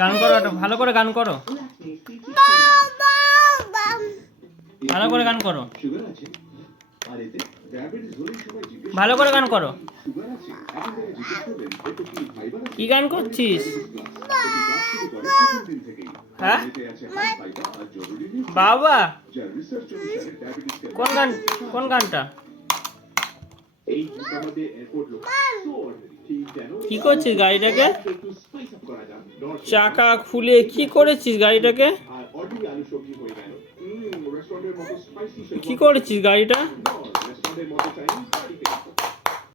গান করো, একটা ভালো করে গান করো, ভালো করে গান করো, ভালো করে গান করো। কি গান করছিস? হ্যাঁ বাবা, কোন গান, কোন গানটা? কি করছিস গাড়িটাকে? চাকা খুলে কি করেছিস গাড়িটাকে? কি করেছিস গাড়িটা?